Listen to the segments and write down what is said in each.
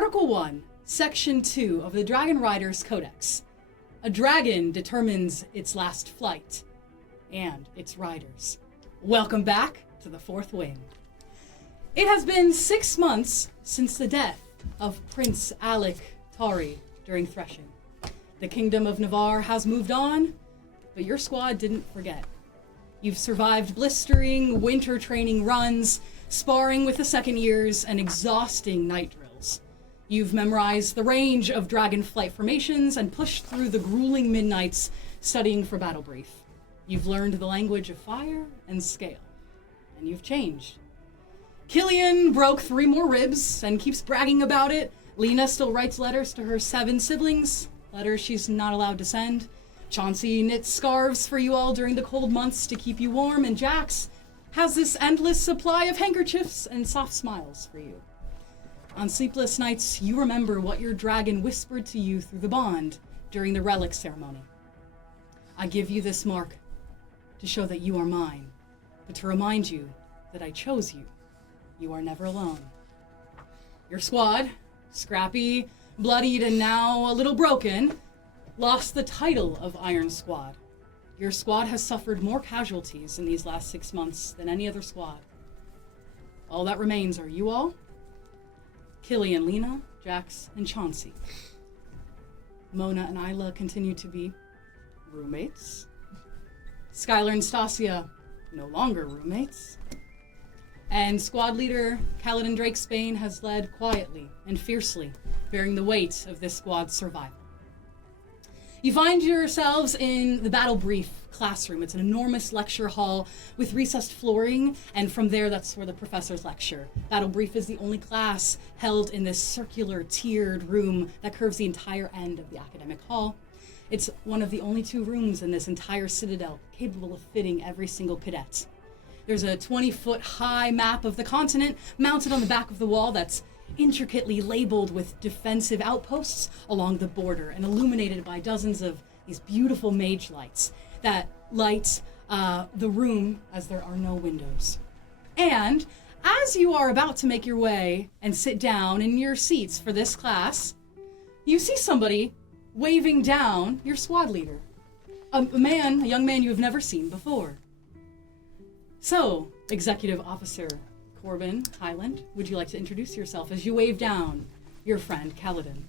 Article 1, Section 2 of the Riders Codeex. A dragon determines its last flight and its riders. Welcome back to the Fourth Wing. It has been 6 months since the death of Prince Alec during Threshing. The Kingdom of Navarre has moved on, but your squad didn't forget. You've survived blistering winter training runs, sparring with the second years, and exhausting night drills. You've memorized the range of dragon flight formations and pushed through the grueling midnights studying for battle brief. You've learned the language of fire and scale, and you've changed. Killian broke 3 more ribs and keeps bragging about it. Lena still writes letters to her 7 siblings, letters she's not allowed to send. Chanty knits scarves for you all during the cold months to keep you warm, and Jax has this endless supply of handkerchiefs and soft smiles for you. On sleepless nights, you remember what your dragon whispered to you through the bond during the relic ceremony. I give you this mark to show that you are mine, but to remind you that I chose you. You are never alone. Your squad, scrappy, bloodied, and now a little broken, lost the title of Iron Squad. Your squad has suffered more casualties in these last 6 months than any other squad. All that remains are you all, Killian, Lena, Jax, and Chauncey. Mona and Isla continue to be roommates. Skyler and Stasia, no longer roommates. And squad leader Kaledan Drakesbane has led quietly and fiercely, bearing the weight of this squad's survival. You find yourselves in the battle brief classroom. It's an enormous lecture hall with recessed flooring, and from there, that's where the professors lecture. Battle brief is the only class held in this circular, tiered room that curves the entire end of the academic hall. It's one of the only 2 rooms in this entire citadel capable of fitting every single cadet. There's a 20-foot high map of the continent mounted on the back of the wall that's intricately labeled with defensive outposts along the border and illuminated by dozens of these beautiful mage lights that light the room as there are no windows. And as you are about to make your way and sit down in your seats for this class, you see somebody waving down your squad leader. A young man you have never seen before. So, Executive Officer Corbin Highland, would you like to introduce yourself as you wave down your friend Kaledan?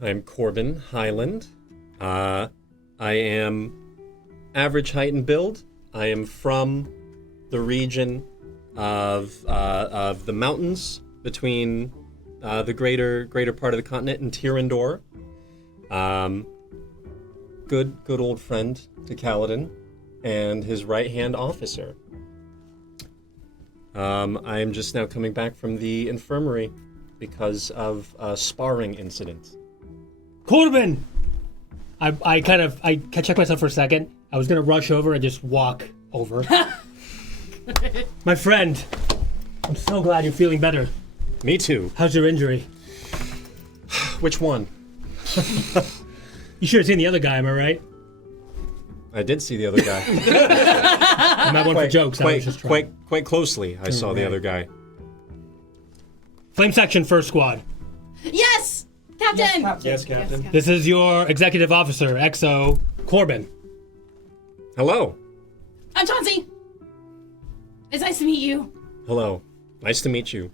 I'm Corbin Highland. I am average height and build. I am from the region of the mountains between the greater part of the continent and Tirandor. Good old friend to Kaledan and his right-hand officer. I am just now coming back from the infirmary because of a sparring incident. Corbin! I checked myself for a second. I was gonna rush over and just walk over. My friend, I'm so glad you're feeling better. Me too. How's your injury? Which one? You should have seen the other guy, am I right? I did see the other guy. I'm not one for jokes. Quite closely, I saw the other guy. Flame section, first squad. Yes, Captain! Yes, Captain. This is your executive officer, XO, Corbin. Hello. I'm Chauncey. It's nice to meet you. Hello. Nice to meet you.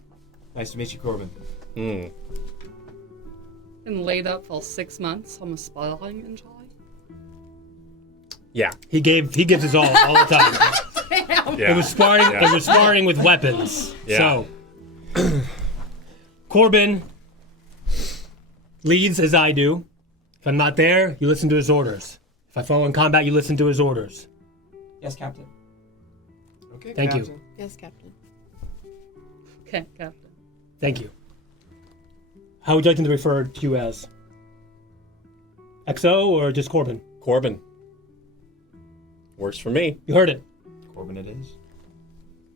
Nice to meet you, Corbin. Mm. Been laid up for 6 months on the spelling and try. Yeah. He gives his all the time. Damn. Yeah. It was sparring. Yeah. It was sparring with weapons. Yeah. So, Corbin leads as I do. If I'm not there, you listen to his orders. If I fall in combat, you listen to his orders. Yes, Captain. Okay, Thank Captain. you. Yes, Captain. Okay, Captain. Thank you. How would you like him to refer to you as? XO or just Corbin? Corbin. Works for me. You heard it. Corbin it is.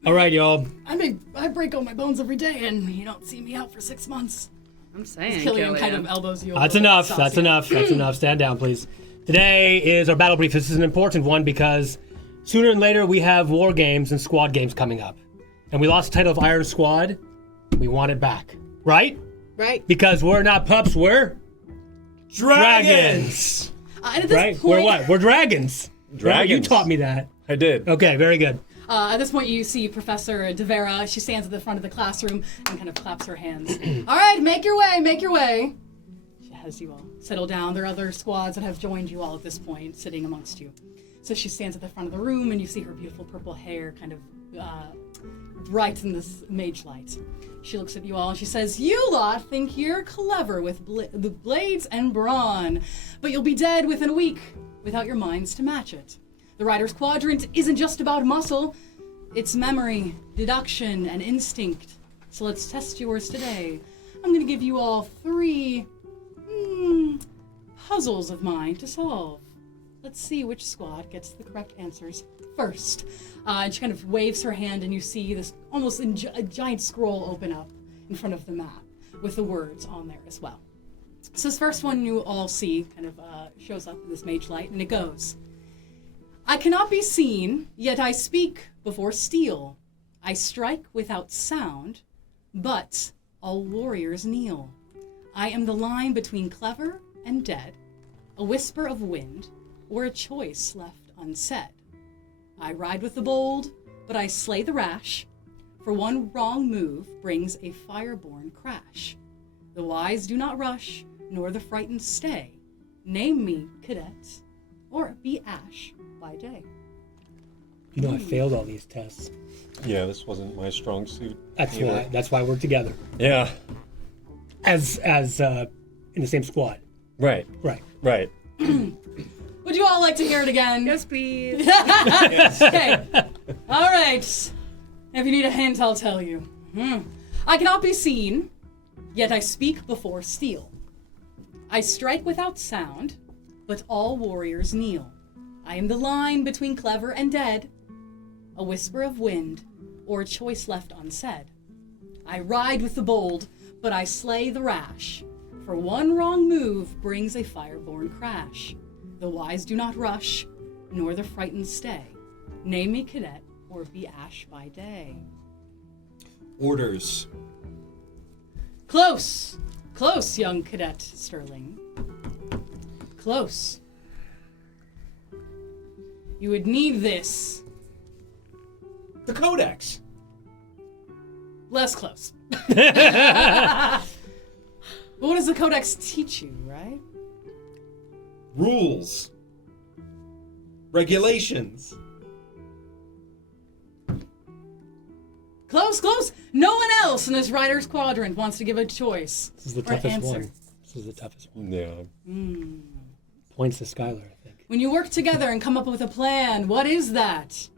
All right, y'all. I break all my bones every day, and you don't see me out for 6 months. I'm saying, Killian kind of elbows you. That's enough. That's enough. That's enough. Stand down, please. Today is our battle brief. This is an important one because sooner and later we have war games and squad games coming up. And we lost the title of Iron Squad We want it back. Right? Right. Because we're not pups, we're Dragons! And at this right? point, We're what? We're dragons. Dragons. You taught me that. I did. Okay, very good. At this point, you see Professor Divera. She stands at the front of the classroom and kind of claps her hands. All right, make your way, make your way. She has you all settle down. There are other squads that have joined you all at this point, sitting amongst you. So she stands at the front of the room, and you see her beautiful purple hair kind of bright in this mage light. She looks at you all, and she says, "You lot think you're clever with the blades and brawn, but you'll be dead within a week without your minds to match it. The Riders Quadrant isn't just about muscle. It's memory, deduction, and instinct. So let's test yours today. I'm going to give you all 3 puzzles of mine to solve. Let's see which squad gets the correct answers first." And she kind of waves her hand, and you see this almost a giant scroll open up in front of the map with the words on there as well. So this first one you all see kind of shows up in this mage light, and it goes, "I cannot be seen, yet I speak before steel. I strike without sound, but all warriors kneel. I am the line between clever and dead, a whisper of wind, or a choice left unsaid. I ride with the bold, but I slay the rash, for one wrong move brings a fireborn crash. The wise do not rush, nor the frightened stay. Name me, cadets, or be ash by day." You know I failed all these tests. Yeah, this wasn't my strong suit. That's why we're together. Yeah. As in the same squad. Right. Right. Would you all like to hear it again? Yes, please. Okay. All right. If you need a hint, I'll tell you. "I cannot be seen, yet I speak before steel. I strike without sound, but all warriors kneel. I am the line between clever and dead, a whisper of wind, or a choice left unsaid. I ride with the bold, but I slay the rash, for one wrong move brings a fireborn crash. The wise do not rush, nor the frightened stay. Name me, cadet, or be ash by day." Orders. Close, close, young cadet Sterling. Close. You would need this. The Codex. Less close. But what does the Codex teach you, right? Rules. Regulations. Close, close. No one else in this Riders Quadrant wants to give a choice. This is the or toughest answer. one. This is the toughest one. Yeah. Points to Skyler, I think. When you work together and come up with a plan, what is that?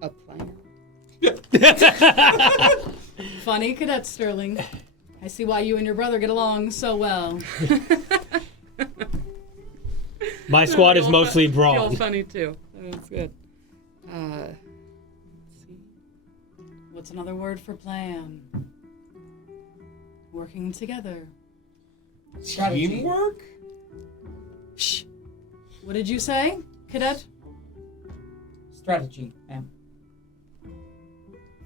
A plan. Funny, Cadet Sterling. I see why you and your brother get along so well. My squad is mostly You're all brawn. funny too. That's good. Let's see. What's another word for plan? Working together. Teamwork? Shh. What did you say, Cadet? Strategy, ma'am.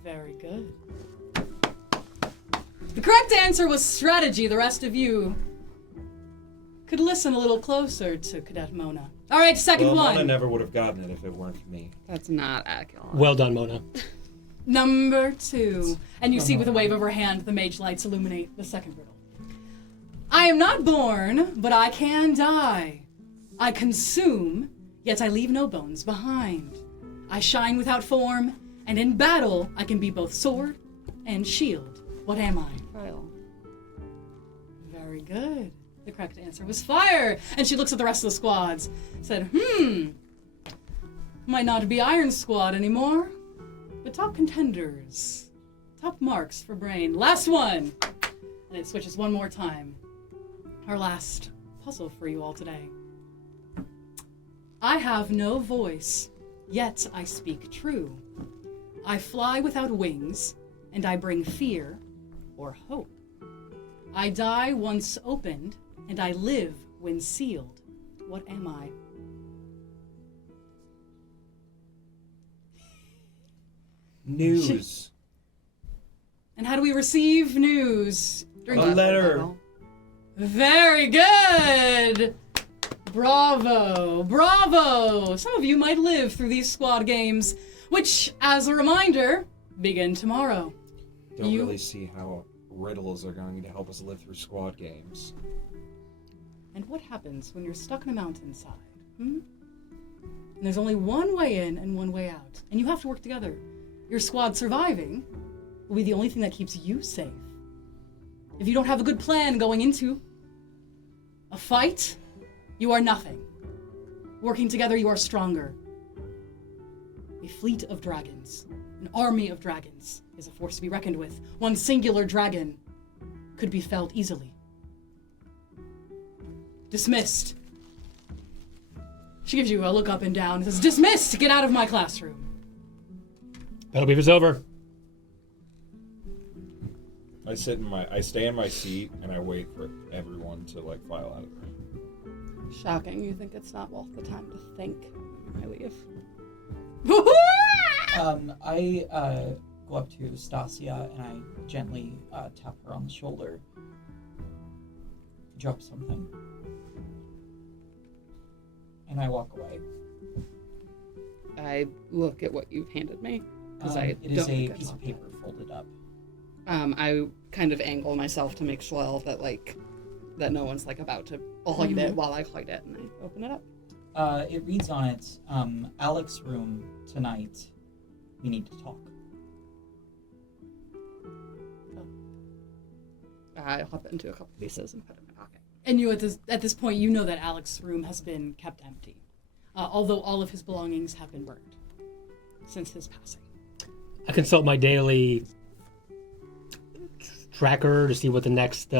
Very good. The correct answer was strategy. The rest of you could listen a little closer to Cadet Mona. All right, second Well, one. Mona never would have gotten it if it weren't for me. That's not accurate. Well done, Mona. Number 2. And you see with a wave of her hand, the mage lights illuminate the second riddle. I am not born, but I can die. I consume, yet I leave no bones behind. I shine without form, and in battle I can be both sword and shield. What am I? File. Very good. The correct answer was fire. And she looks at the rest of the squads. Said, might not be Iron Squad anymore, but top contenders. Top marks for brain. Last one. And it switches one more time. Our last puzzle for you all today. I have no voice, yet I speak true. I fly without wings, and I bring fear or hope. I die once opened, and I live when sealed. What am I? News. how do we receive news? A letter. Very good! Bravo! Bravo! Some of you might live through these squad games, which, as a reminder, begin tomorrow. Don't really see how Riddles are going to help us live through squad games. And what happens when you're stuck in a mountainside? And there's only one way in and one way out, and you have to work together. Your squad surviving will be the only thing that keeps you safe. If you don't have a good plan going into a fight, you are nothing. Working together, you are stronger. A fleet of dragons, an army of dragons, is a force to be reckoned with. One singular dragon could be felled easily. Dismissed. She gives you a look up and down and says, dismissed! Get out of my classroom. Battle beef is over. I stay in my seat and I wait for everyone to file out of the room. Shocking. You think it's not worth the time to think. I leave. I go up to Stasia and I gently tap her on the shoulder. Drop something. And I walk away. I look at what you've handed me. It is a piece of paper folded up. I kind of angle myself to make sure that no one's about to hide it while I hide it, and I open it up. It reads on it, Alec's room tonight. We need to talk. I hop into a couple pieces and put it in my pocket. And you, at this point, you know that Alec's room has been kept empty, although all of his belongings have been burned since his passing. I consult my daily tracker to see what the next...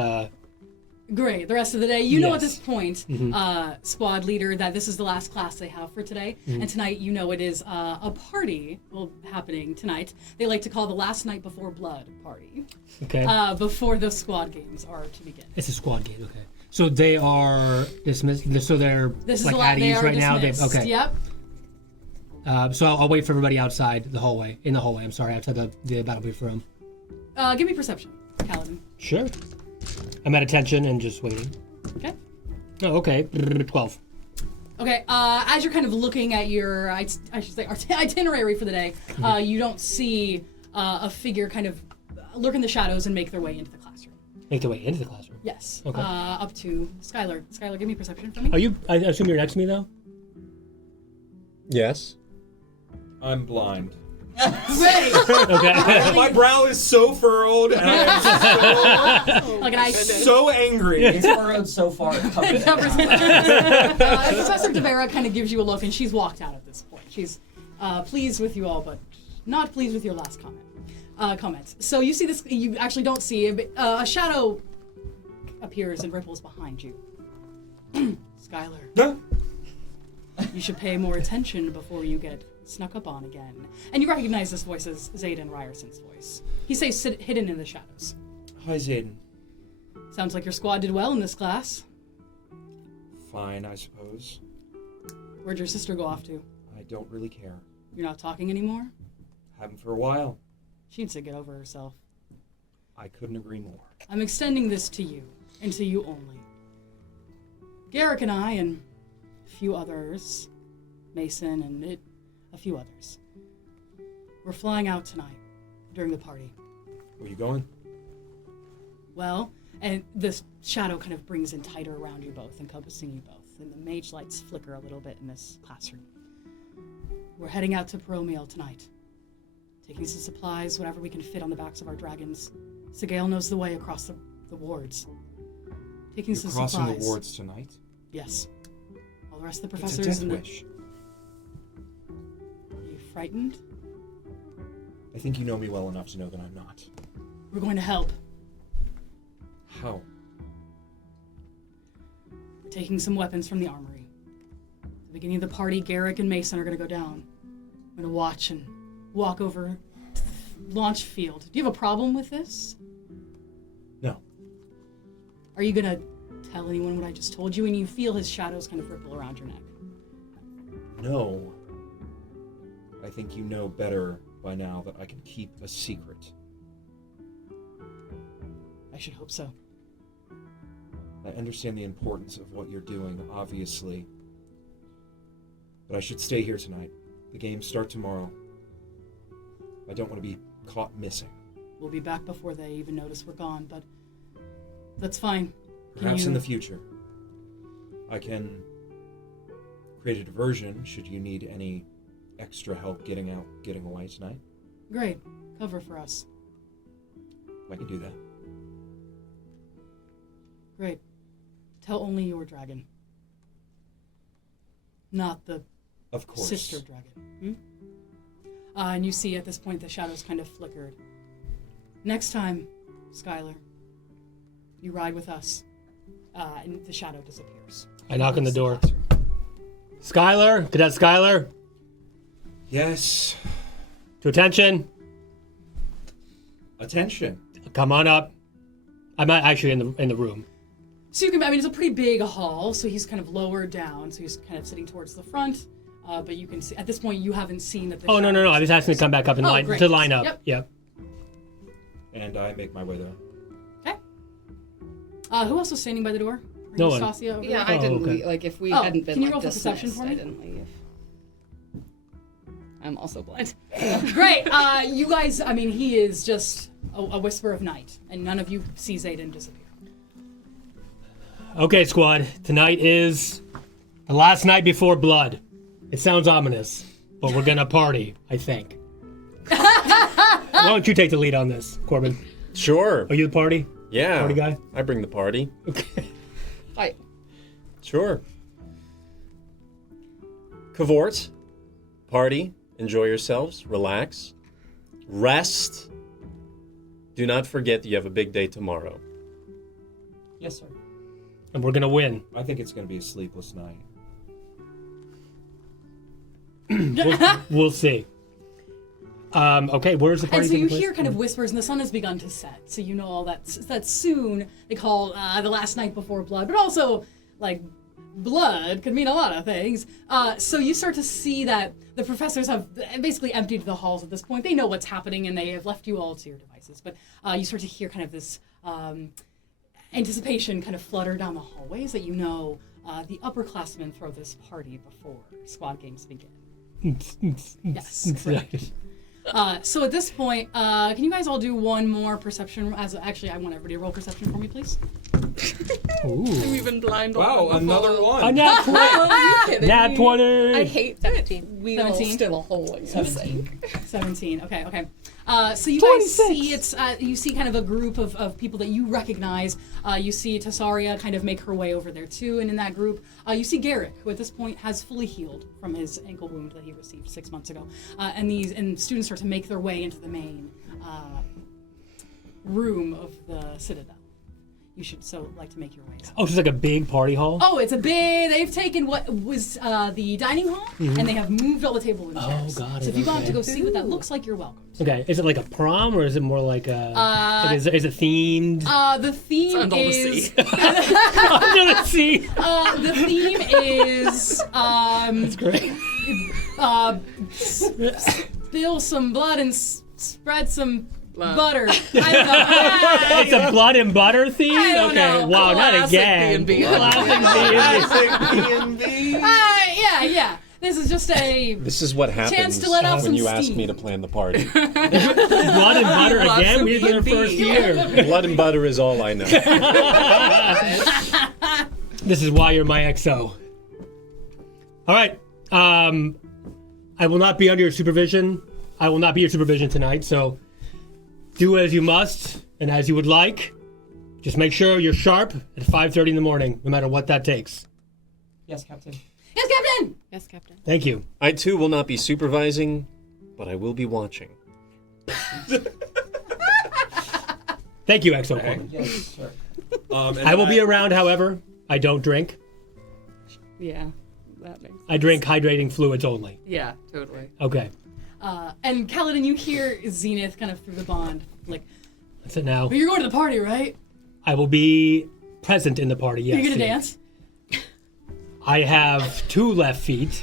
Great. The rest of the day, you know at Yes. this point, squad leader, that this is the last class they have for today. And tonight, you know it is a party happening tonight. They like to call the last night before blood party. Okay. Before the squad games are to begin. It's a squad game, okay. So they are dismissed, so they're This is at they ease are right now? dismissed. Okay. Yep. So I'll wait for everybody outside the hallway, outside the battle brief room. Give me perception, Kaledan. Sure. I'm at attention and just waiting. Okay. Oh, okay. 12. Okay, as you're kind of looking at your, I should say, itinerary for the day, you don't see a figure kind of lurk in the shadows and make their way into the classroom. Make their way into the classroom. Yes. Okay. Up to Skyler. Skyler, give me perception for me. Are you? I assume you're next to me though. Yes. I'm blind. Great. Okay. My brow is so furrowed, and I am Like an so angry. It's furrowed so far it covers covers it. Professor Divera kind of gives you a look, and she's walked out at this point. She's pleased with you all, but not pleased with your last comments. So you see this. You actually don't see a shadow appears and ripples behind you. Skyler, Huh? you should pay more attention before you get snuck up on again. And you recognize this voice as Zayen Ryerson's voice. He stays hidden in the shadows. Hi, Zayen. Sounds like your squad did well in this class. Fine, I suppose. Where'd your sister go off to? I don't really care. You're not talking anymore? Haven't for a while. She needs to get over herself. I couldn't agree more. I'm extending this to you, and to you only. Garrick and I, and a few others, Mason and a few others, we're flying out tonight during the party. Where you going? Well, and this shadow kind of brings in tighter around you both, encompassing you both, and the mage lights flicker a little bit in this classroom. We're heading out to Peromiel tonight, taking some supplies, whatever we can fit on the backs of our dragons. Sigale knows the way across the wards. Taking You're some crossing supplies. the wards tonight? Yes. All the rest of the It's a professors death and the... wish. Are you frightened? I think you know me well enough to know that I'm not. We're going to help. How? We're taking some weapons from the armory. At the beginning of the party, Garrick and Mason are going to go down. I'm going to watch and walk over to the launch field. Do you have a problem with this? No. Are you going to tell anyone what I just told you? And you feel his shadows kind of ripple around your neck. No. I think you know better by now that I can keep a secret. I should hope so. I understand the importance of what you're doing, obviously. But I should stay here tonight. The games start tomorrow. I don't want to be caught missing. We'll be back before they even notice we're gone, but that's fine. Perhaps in the future, I can create a diversion should you need any extra help getting away tonight. Great. Cover for us. I can do that. Great. Tell only your dragon. Not the Of course. sister dragon. And you see at this point the shadows kind of flickered. Next time, Skyler, you ride with us. And the shadow disappears. I knock on the door. Skyler, Cadet Skyler, Yes. to attention. Attention. Come on up. I'm not actually in the room. So you can, I mean, it's a pretty big hall, so he's kind of lowered down, so he's kind of sitting towards the front. But you can see, at this point, you haven't seen that the Oh, no. I shadows- was asking to come back up and great. to line up. Yep. And I make my way there. Okay. Who else was standing by the door? Were No you, one. Stasia, over Yeah, there? I didn't okay. leave. Like, if we Oh, hadn't been can you like roll for perception dismissed, for me? I didn't leave. I'm also blind. Great. You guys, I mean, he is just a whisper of night, and none of you see Zayen disappear. Okay, squad. Tonight is the last night before blood. It sounds ominous, but we're gonna party, I think. Why don't you take the lead on this, Corbin? Sure. Are you the party? Yeah. Party guy? I bring the party. Okay. Hi. Sure. Cavort. Party. Enjoy yourselves. Relax. Rest. Do not forget that you have a big day tomorrow. Yes, sir. And we're gonna win. I think it's going to be a sleepless night. We'll see. Okay, where's the party And so you taking hear place? kind of whispers, and the sun has begun to set. So you know all that soon they call the last night before blood, but also like blood could mean a lot of things. So you start to see that the professors have basically emptied the halls at this point. They know what's happening, and they have left you all to your devices. But you start to hear kind of this anticipation kind of flutter down the hallways that you know the upperclassmen throw this party before squad games begin. Yes, correct. So at this point, can you guys all do one more perception? Actually, I want everybody to roll perception for me, please. Ooh. We've been blind. Wow, another one. A nat 20! Are you kidding Nat me? 20! I hate that we all 17? still a hole in 17. 17. Okay. So you guys see you see kind of a group of people that you recognize. You see Tassaria kind of make her way over there too, and in that group, you see Garrick, who at this point has fully healed from his ankle wound that he received 6 months ago. And students start to make their way into the main room of the Citadel. You should like to make your way. Oh, it's like a big party hall? Oh, it's a big. They've taken what was the dining hall, and they have moved all the tables and chairs. got it, So if you want okay. to go see what that looks like, you're welcome. Okay, is it like a prom or is it more like a... like is it themed? The theme Under the is. sea. Under the sea! The theme is. That's great. Spill some blood and spread some Love. butter. I don't know. It's a blood and butter theme? I don't okay, know. wow, not Classic again. B&B. Classic B&B. Yeah. This is just a This is what happens chance to let off when some you ask steam. me to plan the party. Blood and butter Lots again? of We did it our B&B. first year. Blood and butter is all I know. This is why you're my XO. All right. I will not be under your supervision. I will not be your supervision tonight, so do as you must and as you would like. Just make sure you're sharp at 5:30 in the morning, no matter what that takes. Yes, Captain. Yes, Captain. Yes, Captain. Thank you. I too will not be supervising, but I will be watching. Thank you, XO Corbin. Yes, sir. And I will then be around, however. I don't drink. Yeah, that makes. I drink hydrating fluids only. Yeah, totally. Okay. And Kaledan, you hear Zenith kind of through the bond, like, That's it now. but you're going to the party, right? I will be present in the party, yes. Are you gonna yes. dance? I have 2 left feet,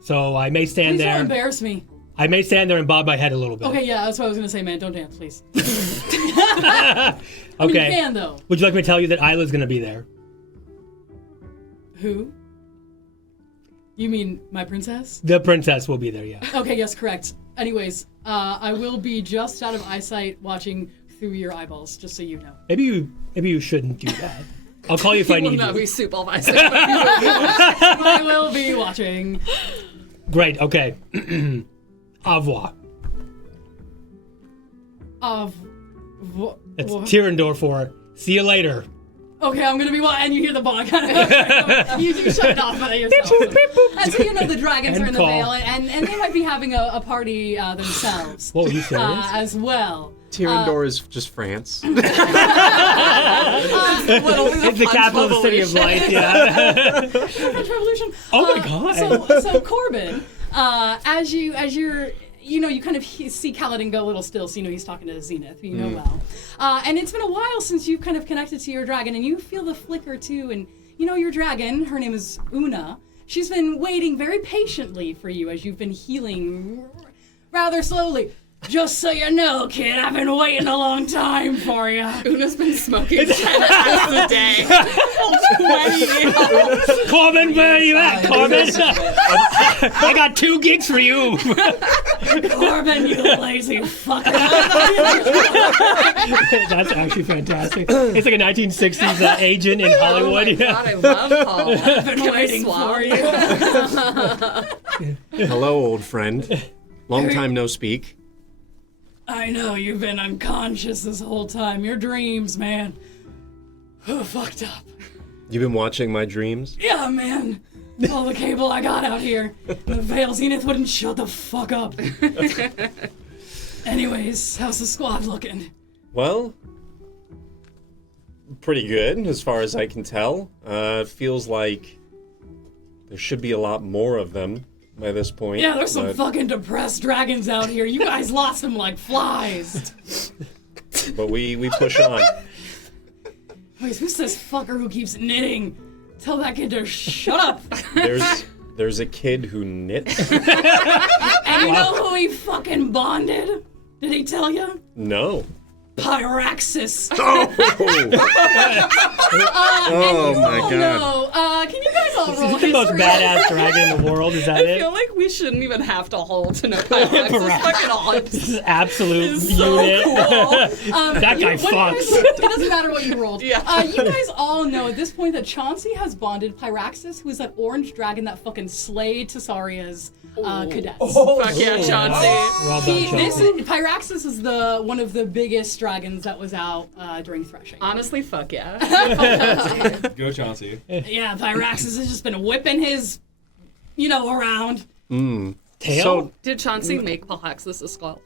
so I may stand Please don't there. embarrass me. I may stand there and bob my head a little bit. Okay, yeah, that's what I was gonna say, man. Don't dance, please. I mean, you Okay. can, though. Would you like me to tell you that Isla's going to be there? Who? You mean my princess? The princess will be there, yeah. Okay, yes, correct. Anyways, I will be just out of eyesight watching through your eyeballs, just so you know. Maybe you shouldn't do that. I'll call you if I Will need not you. be soup all myself. I will be watching. Great, okay. Au revoir. It's Tyrandor for see you later. Okay, I'm gonna be and you hear the ball kind of you shut it off by yourself. And so you know the dragons End are in the call. Vale, and they might be having a party themselves Whoa, you serious? as well. Tyrandor is just France. It's the capital of the city of light, yeah. French Revolution. Oh my God. So Corbin, as you're. You know, you kind of see Kaledan go a little still, so you know he's talking to Zenith, who you know well. And it's been a while since you've kind of connected to your dragon, and you feel the flicker too. And you know your dragon, her name is Una. She's been waiting very patiently for you as you've been healing rather slowly. Just so you know, kid, I've been waiting a long time for you. Una's been smoking 10 times a day. 20 years. Corbin, where are you at, Corbin? I got 2 gigs for you. Corbin, you lazy fucker. That's actually fantastic. It's like a 1960s agent in Hollywood. Oh my God, I love Paul. I've been waiting for you. Hello, old friend. Long time no speak. I know you've been unconscious this whole time. Your dreams, man. Fucked up. You've been watching my dreams? Yeah, man. All the cable I got out here. The Vale Zenith wouldn't shut the fuck up. Anyways, how's the squad looking? Well, pretty good as far as I can tell. Feels like there should be a lot more of them by this point. Yeah, there's some but- fucking depressed dragons out here. You guys lost them like flies. But we push on. Wait, who's this fucker who keeps knitting? Tell that kid to shut up. There's a kid who knits. And you know who he fucking bonded? Did he tell you? No. Pyraxis. Oh And you my all god. know, can you guys all roll Is the most history? badass dragon in the world? Is that I it? feel like we shouldn't even have to hold to know Pyraxis. Fucking odds. This is absolute It's so unit. cool. That guy What you fucks. guys- it doesn't matter what you rolled. Yeah. You guys all know at this point that Chanty has bonded Pyraxis, who is that orange dragon that fucking slayed Tesaria's cadets. Fuck yeah, Chanty. Well done, Chelsea. Pyraxis is one of the biggest dragons that was out during Threshing. Honestly, fuck yeah. Go Chauncey. Yeah, Pyraxis has just been whipping his, around. Tail? So Did Chauncey make Pyraxis a scarf?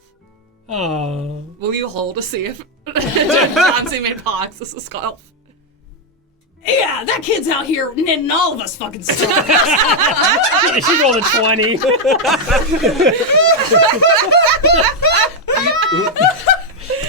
Oh. Will you hold to see if Chauncey made Pyraxis a scarf? Yeah, that kid's out here knitting all of us fucking stuff. She rolled a 20.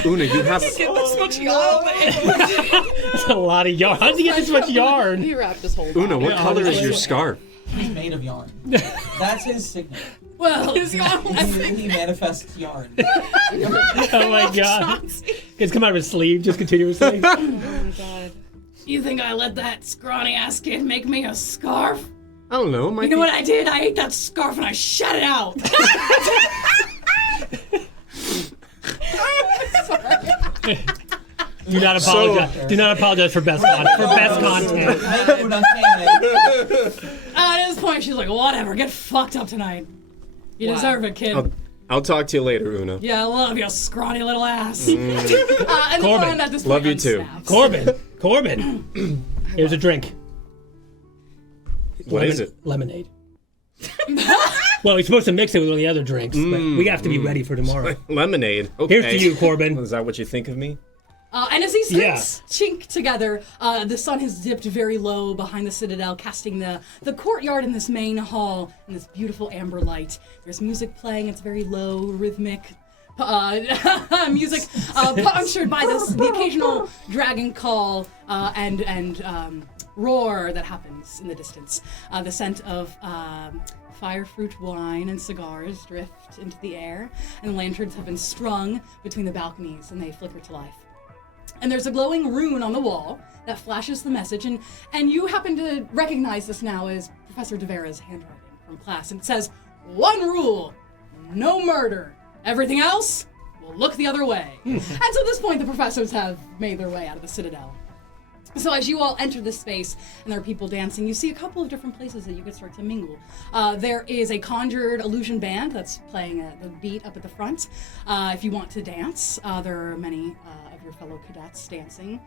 Una, you have Get this much yarn. That's a lot of yarn. How'd you get this much yarn? He wrapped his whole Una, body. what color is your scarf? He's made of yarn. That's his signet. Well, He manifests yarn. Oh my god. It's come out of his sleeve just continuously. Oh my god. you think I let that scrawny ass kid make me a scarf? I don't know. You know what I did? I ate that scarf and I shut it out. Do not apologize. Do not apologize for best content. Make it uncanny. At this point, she's like, whatever, get fucked up tonight. You deserve it, kid. I'll talk to you later, Una. Yeah, I love you, scrawny little ass. And Corbin, then at this love point, you I'm too. snaps. Corbin. Here's a drink. What is it? Lemonade. Well, we're supposed to mix it with one of the other drinks, but we have to be ready for tomorrow. Lemonade. Okay. Here's to you, Corbin. Is that what you think of me? And as these Yeah. drinks chink together, the sun has dipped very low behind the citadel, casting the courtyard in this main hall in this beautiful amber light. There's music playing. It's very low, rhythmic music, punctured by the occasional dragon call and roar that happens in the distance. The scent of fire fruit wine and cigars drift into the air, and lanterns have been strung between the balconies, and they flicker to life. And there's a glowing rune on the wall that flashes the message, and you happen to recognize this now as Professor Divera's handwriting from class, and it says, "One rule, no murder. Everything else will look the other way." And so at this point, the professors have made their way out of the Citadel. So as you all enter this space, and there are people dancing, you see a couple of different places that you could start to mingle. There is a conjured illusion band that's playing the beat up at the front. If you want to dance, there are many of your fellow cadets dancing.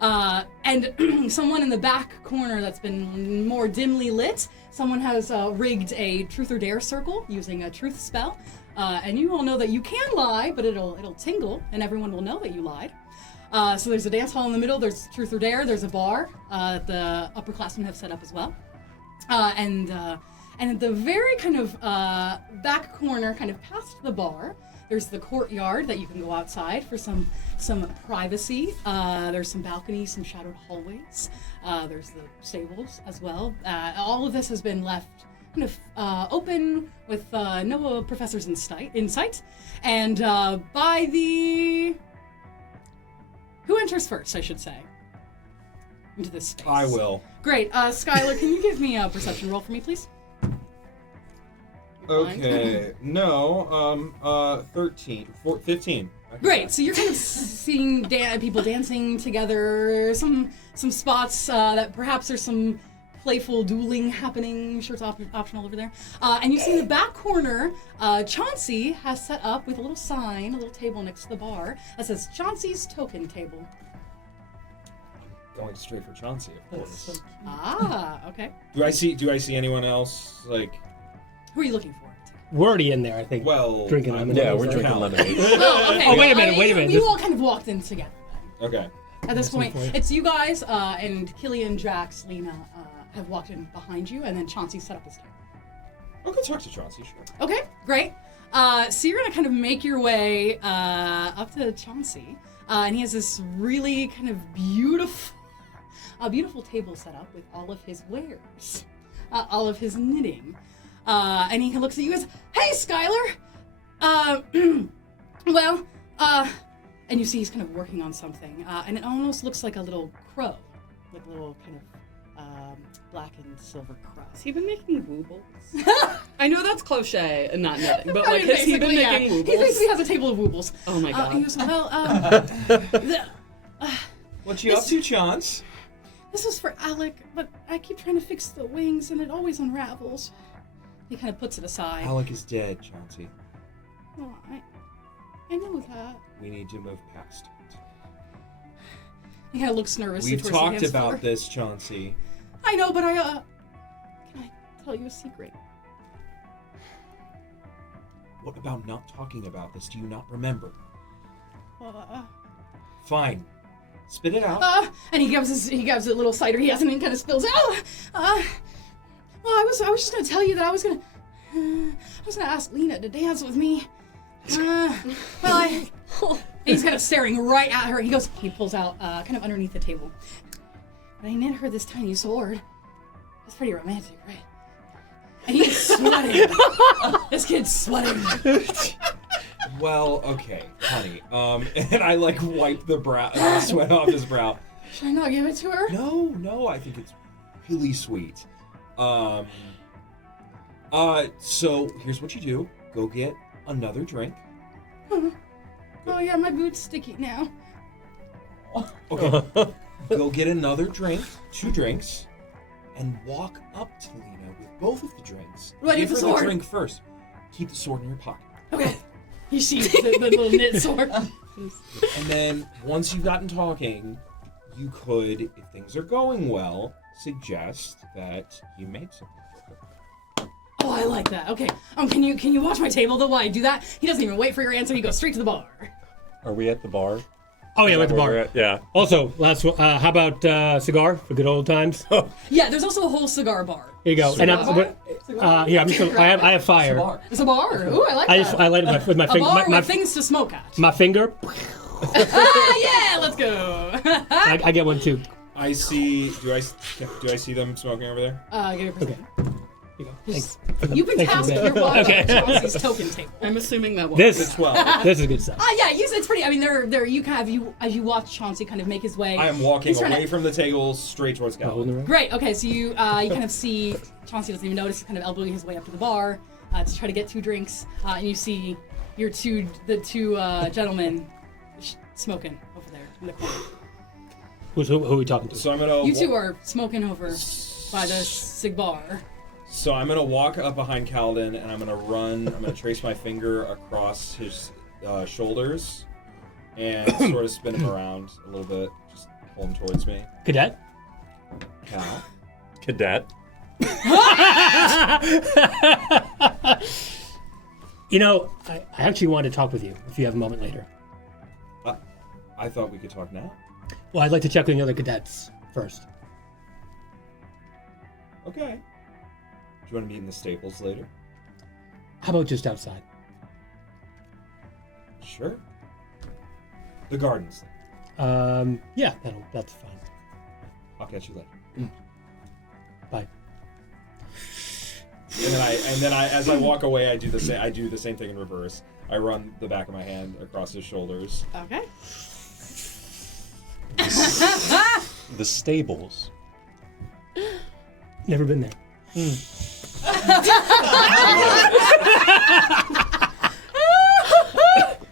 And someone in the back corner that's been more dimly lit, someone has rigged a truth or dare circle using a truth spell. And you all know that you can lie, but it'll tingle, and everyone will know that you lied. So there's a dance hall in the middle, there's truth or dare, there's a bar the upperclassmen have set up as well. And at the very kind of back corner, kind of past the bar, there's the courtyard that you can go outside for some privacy. There's some balconies, some shadowed hallways. There's the stables as well. All of this has been left kind of open with no professors in sight. And by the... Who enters first, I should say, into this space? I will. Great. Skyler, can you give me a perception roll for me, please? Okay. No. 13. 15. Great. So you're kind of seeing people dancing together. Some spots that perhaps there's some playful dueling happening. I'm sure it's optional over there. And you see in the back corner, Chauncey has set up with a little sign, a little table next to the bar that says Chauncey's Token Table. Going straight for Chauncey, of course. Okay. Do I see anyone else? Like, Who are you looking for? We're already in there, I think. well, Drinking I'm- lemonade. Yeah, we're drinking lemonade. Oh, okay. Oh, wait a minute. You all kind of walked in together then. Okay. At this point, it's you guys and Killian, Drax, Lena have walked in behind you, and then Chauncey set up his table. I'll go talk to Chauncey, sure. Okay, great. So you're gonna kind of make your way up to Chauncey, and he has this really kind of beautiful table set up with all of his wares, all of his knitting, and he looks at you and goes, "Hey, Skyler. And you see he's kind of working on something, and it almost looks like a little crow, like a little kind of black and silver crow." Has he been making woobles? I know that's cliche and not knitting, but like, I mean, has he been basically, making He woobles? basically has a table of woobles. Oh my god. He goes, What you up to, Chance? this was for Alec, but I keep trying to fix the wings, and it always unravels. He kind of puts it aside. Alec is dead, Chauncey. Oh, I know that. We need to move past it. He kind of looks nervous. We've towards the talked dance about floor. this, Chauncey. I know, but can I tell you a secret? What about not talking about this? Do you not remember? Uh, Fine. Spit it out. and he gives a little cider he has, and then kind of spills out. Well, I was just gonna tell you that I was gonna ask Lena to dance with me. And he's kind of staring right at her. He pulls out kind of underneath the table. But I knit her this tiny sword. It's pretty romantic, right? And he's sweating. This kid's sweating. Well, okay, honey. And I like wipe the sweat off his brow. Should I not give it to her? No, I think it's really sweet. So here's what you do. Go get another drink. Oh yeah, my boot's sticky now. Okay. Go get another drink, 2 drinks, and walk up to Lena with both of the drinks. Ready Give for her sword. the drink first. Keep the sword in your pocket. Okay. He sheathes the little knit sword. And then once you've gotten talking, you could, if things are going well, suggest that you made something for her. Oh, I like that. Okay. Can you watch my table though while I do that? He doesn't even wait for your answer. He goes straight to the bar. Are we at the bar? Oh, yeah, Is we're at that the where we're bar. at? Yeah. Also, last one, how about cigar for good old times? Here Yeah, there's also a whole cigar bar. you go. Cigar And bar? here, I have fire. Bar. It's a bar. Ooh, I like that. I light it with my a finger. bar My with things to smoke at. finger. Yeah, let's go. I get one too. I see. Do I see them smoking over there? Give me a perception. Here you go. Thanks. You've been Thanks for tasked. that. You're watching Okay. Chauncey's token table. I'm assuming that was This 12. This is good stuff. Yeah, it's pretty. I mean, there. You kind of as you watch Chauncey kind of make his way. I am walking He's trying away to- from the table, straight towards Kaledan. Great. Okay, so you kind of see Chauncey doesn't even notice. He's kind of elbowing his way up to the bar to try to get 2 drinks, and you see the two gentlemen smoking over there in the corner. Who are we talking to? So I'm gonna. You two are smoking over by the cig bar. So I'm gonna walk up behind Kaledan and I'm gonna run. I'm gonna trace my finger across his shoulders and sort of spin him around a little bit, just pull him towards me. Cadet? Cal. Cadet. You know, I actually wanted to talk with you if you have a moment later. I thought we could talk now. Well, I'd like to check with the other cadets first. Okay. Do you want to meet in the stables later? How about just outside? Sure. The gardens. Yeah, that's fine. I'll catch you later. Bye. And then I, as I walk away, I do the same thing in reverse. I run the back of my hand across his shoulders. Okay. The stables. Never been there.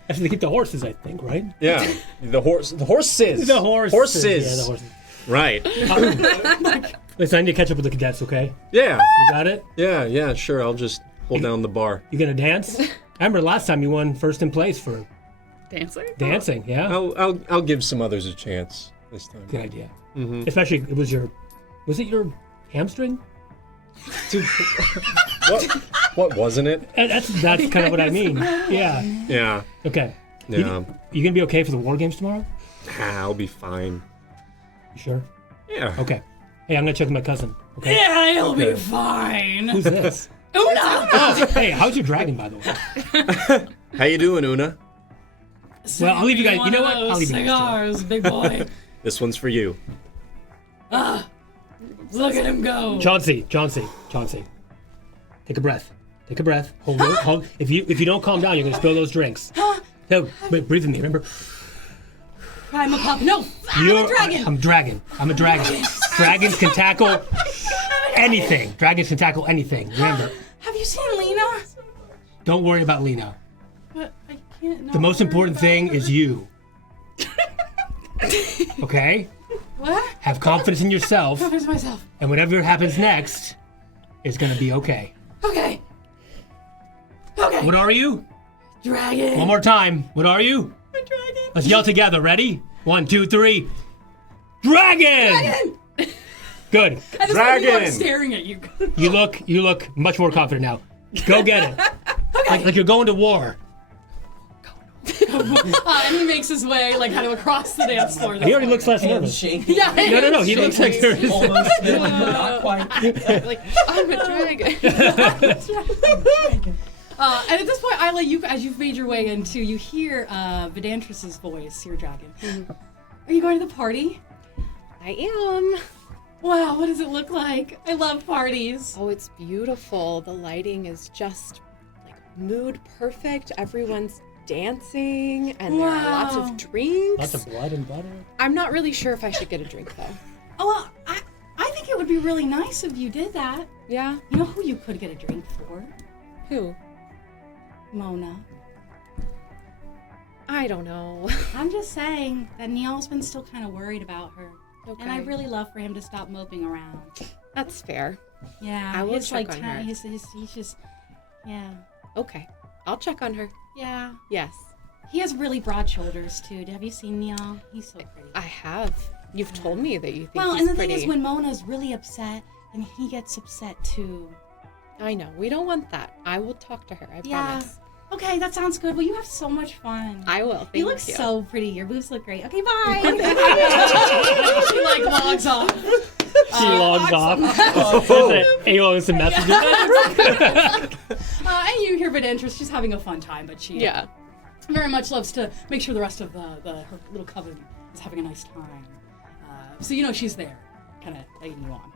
Actually, they keep the horses, I think, right? Yeah. The horses. The horses. Horses. Yeah, the horses. Right. Listen, I need to catch up with the cadets, okay? Yeah. You got it? Yeah, sure. I'll just hold down the bar. You gonna dance? I remember last time you won first in place for dancing. dancing, yeah? I'll give some others a chance this time. Good idea. Mm-hmm. Especially, was it your hamstring? Dude, what wasn't it? That's kind of what I mean. Yeah. Yeah. Okay. Yeah. You gonna be okay for the war games tomorrow? I'll be fine. You sure? Yeah. Okay. Hey, I'm gonna check with my cousin. Okay. Yeah, he'll be fine. Who's this? Una! Oh, hey, how's your dragon, by the way? How you doing, Una? Well, I'll leave you guys. You know what? I'll leave you guys. Cigars, big boy. This one's for you. Look at him go. Chauncey. Take a breath. Hold it. Hold. If you don't calm down, you're gonna spill those drinks. No, wait, breathe with me. Remember? I'm a pup. No, I'm a dragon. I'm a dragon. Dragons can tackle anything. Remember. Have you seen Lena? Don't worry about Lena. But I can't. The most important thing is you. Okay? What? Have confidence in yourself, Confidence in myself. and whatever happens next is gonna be okay. Okay. What are you? Dragon. One more time. What are you? A dragon. Let's yell together. Ready? 1, 2, 3. Dragon! Good. At this point, people are staring at you. You look much more confident now. Go get it. Like you're going to war. And he makes his way, like, kind of across the dance floor. He already looks less Hands nervous. shaking. Yeah. No. He looks like there is. Almost, but not quite. Like, I'm a dragon. And at this point, Isla, as you've made your way into, you hear Vedantris's voice, your dragon. Are you going to the party? I am. Wow, what does it look like? I love parties. Oh, it's beautiful. The lighting is just like mood perfect. Everyone's dancing and there are lots Wow. of drinks. Lots of blood and butter. I'm not really sure if I should get a drink though. Oh, well, I think it would be really nice if you did that. Yeah? You know who you could get a drink for? Who? Mona. I don't know. I'm just saying that Neil's been still kind of worried about her. Okay. And I'd really love for him to stop moping around. That's fair. Yeah. I will he's check like on her. He's just, yeah. Okay. I'll check on her. Yeah. Yes. He has really broad shoulders, too. Have you seen Neil? He's so pretty. I have. You've told me that you think Well, he's and the pretty. thing is, when Mona's really upset, then he gets upset, too. I know. We don't want that. I will talk to her. I promise. Okay, that sounds good. Well, you have so much fun. I will. Thank You look you. so pretty. Your boobs look great. Okay, bye. She like logs off. She logs off. That's it. AOL instant messages. And you hear Vedantris. She's having a fun time, but she Yeah. very much loves to make sure the rest of her little coven is having a nice time. So you know she's there, kind of egging you on.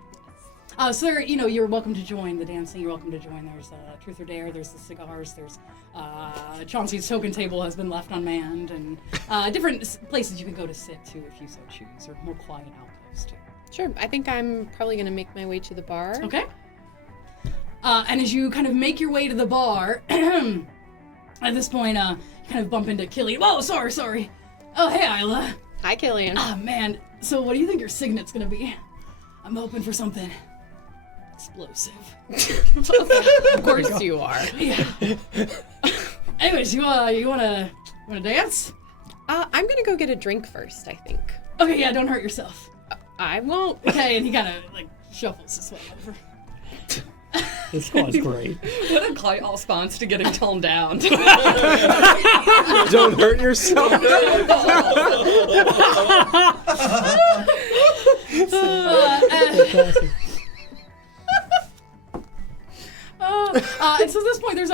So there, you know, you're welcome to join the dancing. You're welcome to join. There's Truth or Dare. There's the cigars. There's Chauncey's token table has been left unmanned, and different places you can go to sit to if you so choose, or more quiet outposts too. Sure. I think I'm probably gonna make my way to the bar. Okay. And as you kind of make your way to the bar, at this point, you kind of bump into Killian. Whoa, sorry. Oh, hey, Isla. Hi, Killian. Ah, man. So what do you think your signet's gonna be? I'm hoping for something explosive. Of course you are. Yeah. Anyways, you wanna dance? I'm gonna go get a drink first, I think. Okay, yeah, don't hurt yourself. I won't. Okay, and he kind of like shuffles his way over. This squad's great. What a polite response to getting toned down. Don't hurt yourself. And so at this point, there's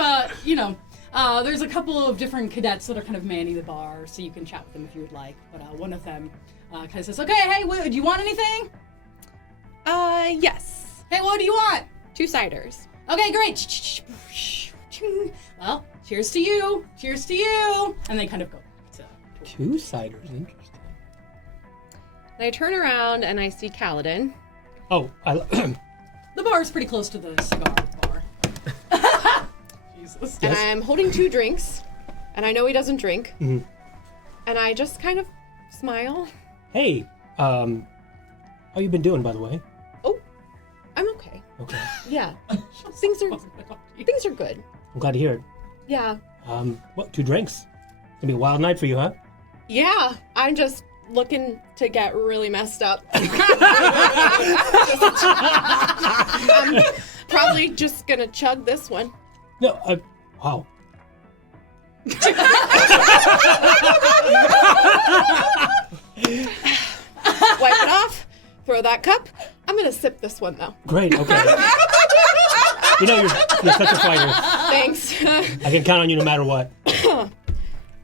there's a couple of different cadets that are kind of manning the bar, so you can chat with them if you would like. But one of them kind of says, "Okay, hey, do you want anything?" Yes. Hey, what do you want? 2 ciders. Okay, great. Well, cheers to you. Cheers to you. And they kind of go back to 2 ciders, interesting. And I turn around and I see Kaledan. Oh, The bar is pretty close to the cigar bar. Jesus. And I'm holding 2 drinks. And I know he doesn't drink. Mhm. And I just kind of smile. Hey, how you been doing, by the way? Oh, I'm okay. Okay. Yeah. things are good. I'm glad to hear it. Yeah. What, 2 drinks? It's gonna be a wild night for you, huh? Yeah. I'm just looking to get really messed up. I'm probably just gonna chug this one. No, wow. Wipe it off. Throw that cup. I'm gonna sip this one though. Great, okay. You know, you're such a fighter. Thanks. I can count on you no matter what.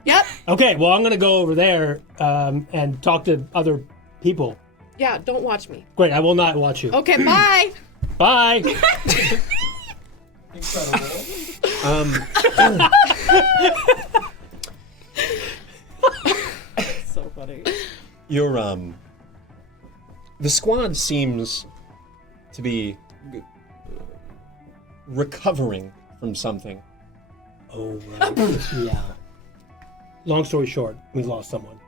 Yep. Okay, well, I'm gonna go over there and talk to other people. Yeah, don't watch me. Great, I will not watch you. Okay, bye. Bye. Incredible. So funny. The squad seems to be recovering from something. Oh, right. Yeah. Long story short, we lost someone.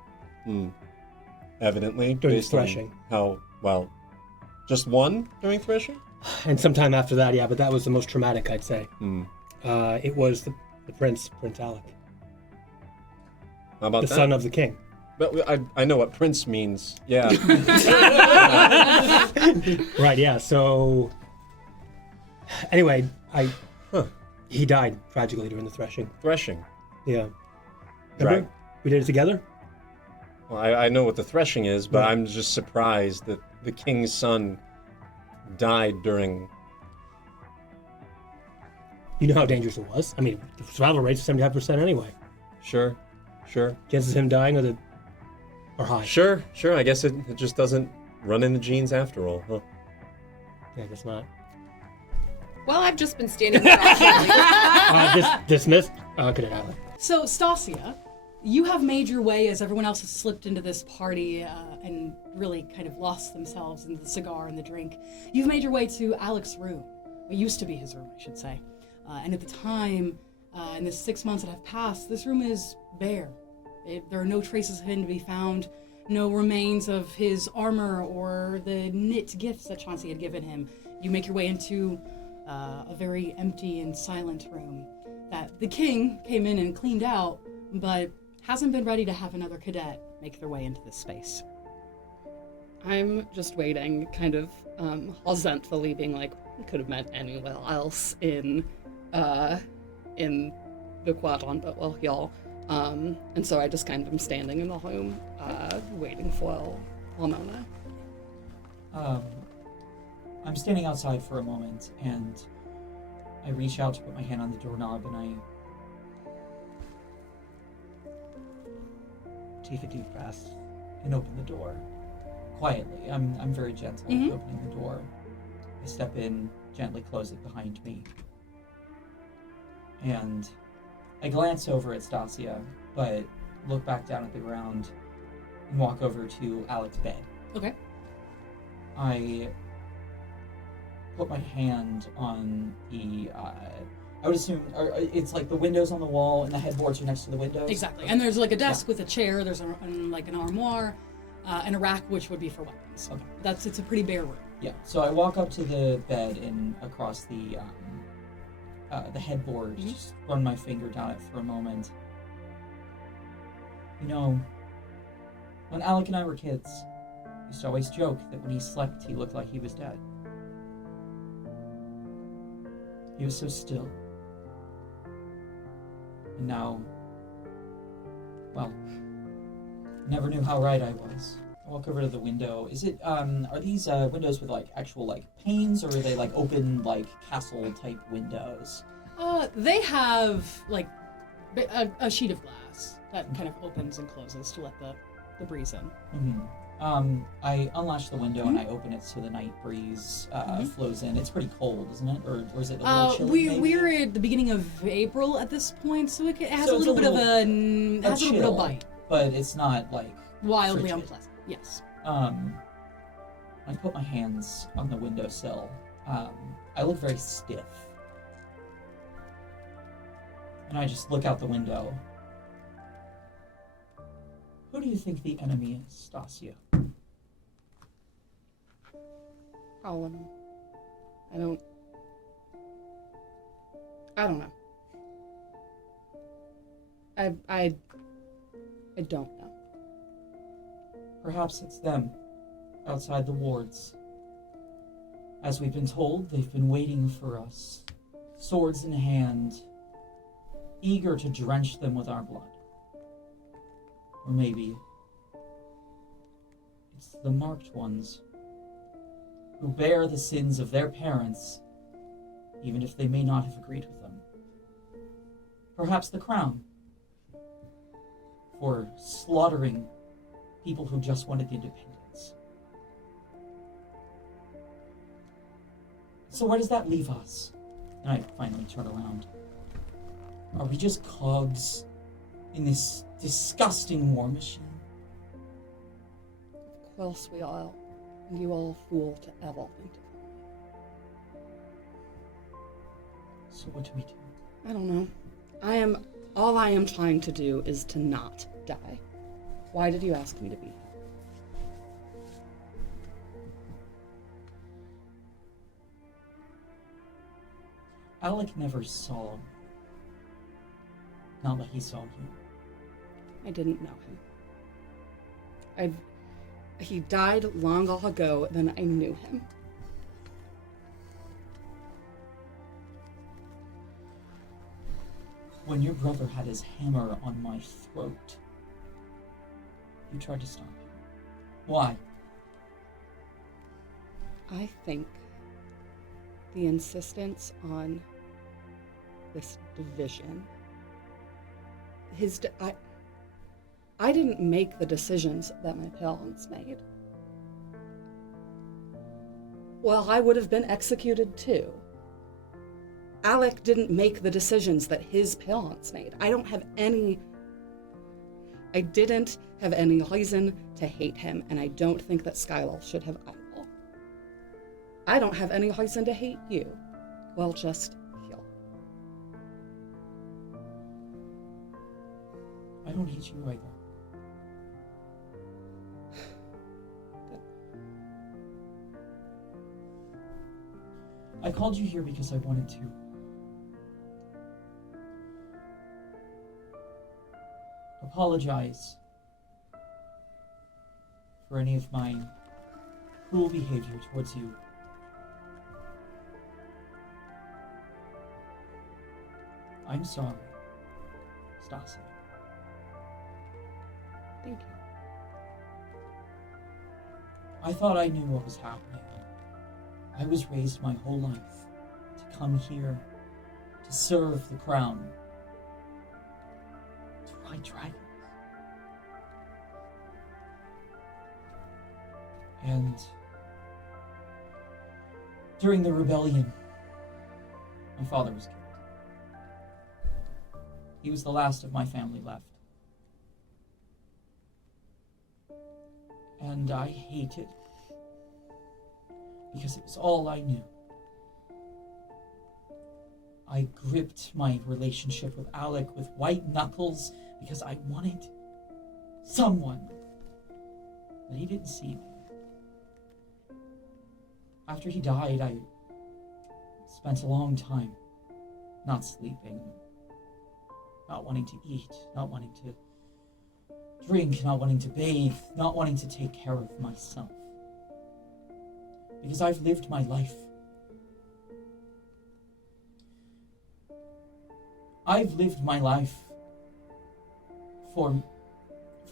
Evidently. During based on threshing. Well, just one during threshing? And sometime after that, yeah, but that was the most traumatic, I'd say. It was the Prince Alec. How about The that? son of the king. But I know what prince means. Yeah. Right, yeah, so... Anyway, he died tragically during the threshing. Threshing. Yeah. Right. Remember? We did it together? Well, I know what the threshing is, but Right. I'm just surprised that the king's son died during... You know how dangerous it was? I mean, the survival rate's 75% anyway. Sure. Chances of him dying are high. Sure. I guess it just doesn't run in the genes after all, huh? Yeah, I guess not. Well, I've just been standing here all day. Dismissed? Could it happen? So, Stasia, you have made your way as everyone else has slipped into this party and really kind of lost themselves in the cigar and the drink. You've made your way to Alec's room. What used to be his room, I should say. And at the time, in the 6 months that have passed, this room is bare. There are no traces of him to be found, no remains of his armor or the knit gifts that Chauncey had given him. You make your way into a very empty and silent room that the king came in and cleaned out, but hasn't been ready to have another cadet make their way into this space. I'm just waiting, kind of resentfully being like, we could have met anywhere else in the quadrant, but well, y'all. And so I just kind of am standing in the room, waiting for Ramona. I'm standing outside for a moment, and I reach out to put my hand on the doorknob, and I take a deep breath and open the door quietly. I'm very gentle opening the door. I step in, gently close it behind me. And I glance over at Stasia, but look back down at the ground and walk over to Alec's bed. Okay. I put my hand on the, I would assume, it's like the windows on the wall and the headboards are next to the windows? Exactly. And there's like a desk with a chair, there's like an armoire, and a rack which would be for weapons. Okay. It's a pretty bare room. Yeah, so I walk up to the bed and across the headboard, just run my finger down it for a moment. You know, when Alec and I were kids, we used to always joke that when he slept, he looked like he was dead. He was so still. And now, well, never knew how right I was. I walk over to the window. Is it, are these windows with like actual like panes, or are they like open like castle type windows? They have like a sheet of glass that kind of opens and closes to let the breeze in. I unlatch the window and I open it so the night breeze flows in. It's pretty cold, isn't it? Or is it a little chilly? We're at the beginning of April at this point, so it has So a it's little a bit of little- a has a little bit of bite. But it's not like Wildly frigid. unpleasant. Yes. I put my hands on the windowsill. I look very stiff. And I just look out the window. Who do you think the enemy is, Stasia? All of them. I don't know. I don't know. Perhaps it's them, outside the wards. As we've been told, they've been waiting for us, swords in hand, eager to drench them with our blood. Or maybe it's the marked ones, who bear the sins of their parents, even if they may not have agreed with them. Perhaps the crown, for slaughtering people who just wanted independence. So where does that leave us? And I finally turn around. Are we just cogs in this disgusting war machine? Of course we are. And you all fool to ever think of So what do we do? I don't know. All I am trying to do is to not die. Why did you ask me to be here? Alec never saw me. Not that he saw you. I didn't know him. He died long ago than I knew him. When your brother had his hammer on my throat, you tried to stop him. Why? I think the insistence on this division, I didn't make the decisions that my parents made. Well, I would have been executed too. Alec didn't make the decisions that his parents made. I didn't have any reason to hate him, and I don't think that Skyler should have either. I don't have any reason to hate you. Well, just heal. I don't hate you either. I called you here because I wanted to apologize for any of my cruel behavior towards you. I'm sorry, Stasia. Thank you. I thought I knew what was happening. I was raised my whole life to come here to serve the crown, to ride dragons. And during the rebellion, my father was killed. He was the last of my family left. And I hated, because it was all I knew. I gripped my relationship with Alec with white knuckles because I wanted someone. But he didn't see me. After he died, I spent a long time not sleeping, not wanting to eat, not wanting to drink, not wanting to bathe, not wanting to take care of myself. Because I've lived my life. I've lived my life for